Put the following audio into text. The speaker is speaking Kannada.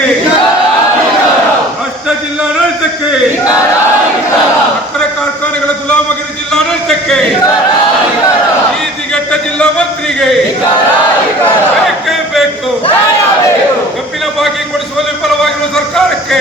ಸರ್ಕಾರಕ್ಕೆ, ಭ್ರಷ್ಟ ಜಿಲ್ಲಾಡಳಿತಕ್ಕೆ, ಸಕ್ಕರೆ ಕಾರ್ಖಾನೆಗಳ ಗುಲಾಮಗಿರಿ ಜಿಲ್ಲಾಡಳಿತಕ್ಕೆ, ನೀತಿಗೆಟ್ಟ ಜಿಲ್ಲಾ ಮಂತ್ರಿಗೆ ಬೇಕೇ ಬೇಕು. ಕಬ್ಬಿನ ಬಾಕಿ ಕೊಡಿಸುವಲ್ಲಿ ವಿಫಲವಾಗಿರುವ ಸರ್ಕಾರಕ್ಕೆ